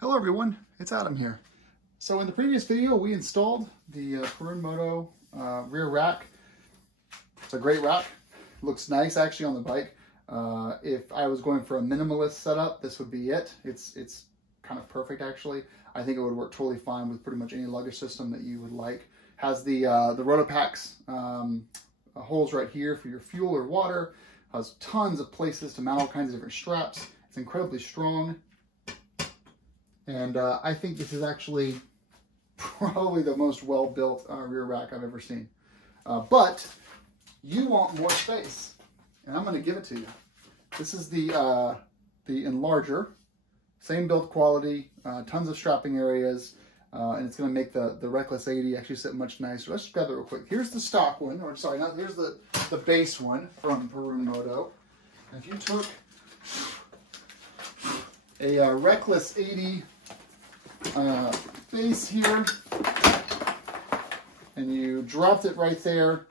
Hello everyone, it's Adam here. So in the previous video we installed the Perun Moto rear rack. It's a great rack, looks nice actually on the bike. If I was going for a minimalist setup, this would be it. It's kind of perfect actually. I think it would work totally fine with pretty much any luggage system that you would like. Has the Rotopacks holes right here for your fuel or water. Has tons of places to mount all kinds of different straps. It's incredibly strong. And I think this is actually probably the most well-built rear rack I've ever seen. But you want more space, and I'm going to give it to you. This is the enlarger, same build quality, tons of strapping areas, and it's going to make the Reckless 80 actually sit much nicer. Let's just grab it real quick. Here's the stock one, or sorry, not here's the base one from Perun Moto. And if you took a Reckless 80 base here and you dropped it right there,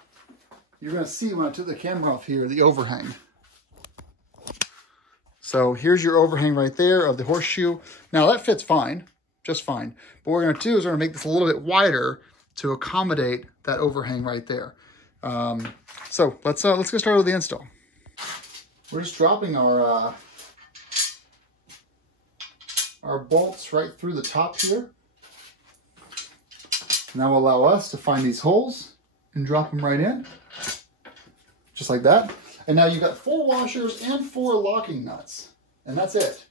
you're going to see when I took the camera off here the overhang. So here's your overhang right there of the horseshoe. Now that fits fine, just fine. But what we're going to do is we're going to make this a little bit wider to accommodate that overhang right there. So let's get started with the install. We're just dropping our bolts right through the top here. And that will allow us to find these holes and drop them right in, just like that. And now you've got 4 washers and 4 locking nuts, and that's it.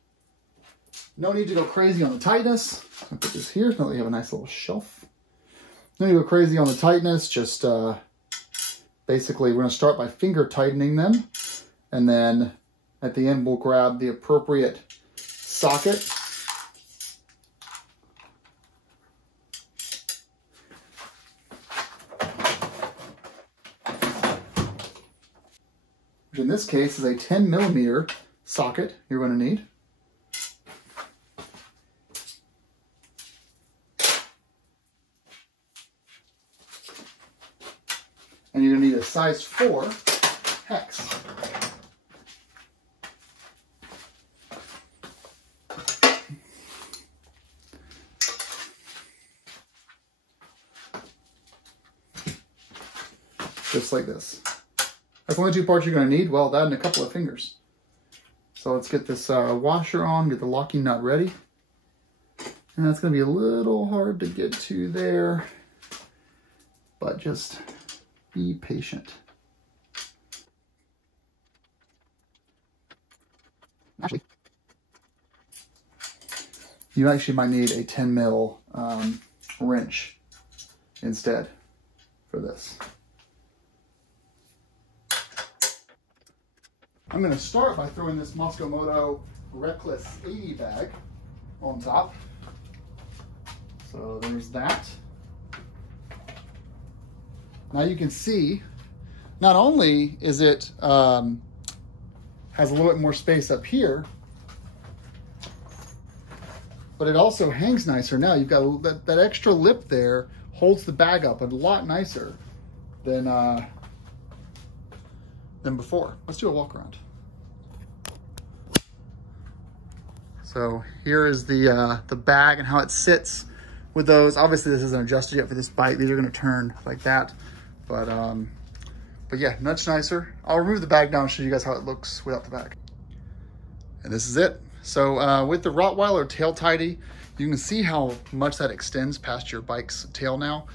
No need to go crazy on the tightness. I'll put this here so that we have a nice little shelf. No need to go crazy on the tightness. Just basically we're going to start by finger tightening them, and then at the end we'll grab the appropriate socket. Which in this case is a 10mm socket you're going to need. And you're going to need a size 4 hex. Just like this. That's the only 2 parts you're going to need. Well, that and a couple of fingers. So let's get this washer on, get the locking nut ready. And that's going to be a little hard to get to there, but just be patient. Actually, you actually might need a 10mm wrench instead for this. I'm going to start by throwing this Moto Reckless 80 bag on top. So there's that. Now you can see, not only is it has a little bit more space up here, but it also hangs nicer now. You've got that extra lip there holds the bag up a lot nicer than before. Let's do a walk around. So here is the bag and how it sits with those. Obviously this isn't adjusted yet for this bike. These are going to turn like that, but yeah, much nicer. I'll remove the bag now and show you guys how it looks without the bag. And this is it. So with the Rottweiler tail tidy, you can see how much that extends past your bike's tail now,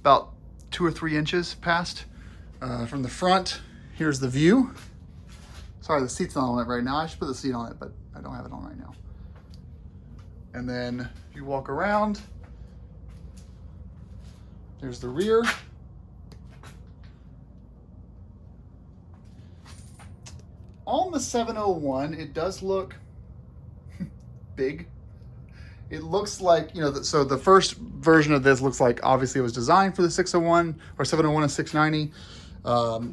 about 2 or 3 inches past from the front. Here's the view. Sorry, the seat's not on it right now. I should put the seat on it, but I don't have it on right now. And then if you walk around, there's the rear. On the 701, it does look big. It looks like, you know, so the first version of this looks like obviously it was designed for the 601 or 701 and 690.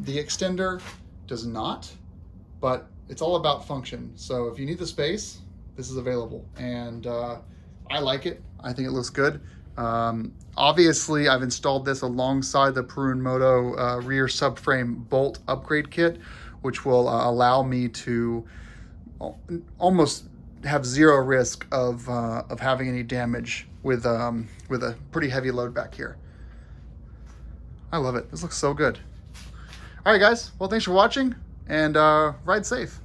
The extender does not, but it's all about function. So if you need the space, this is available, and I like it. I think it looks good. Obviously, I've installed this alongside the Perun Moto rear subframe bolt upgrade kit, which will allow me to almost have zero risk of having any damage with a pretty heavy load back here. I love it. This looks so good. All right, guys. Well, thanks for watching, and ride safe.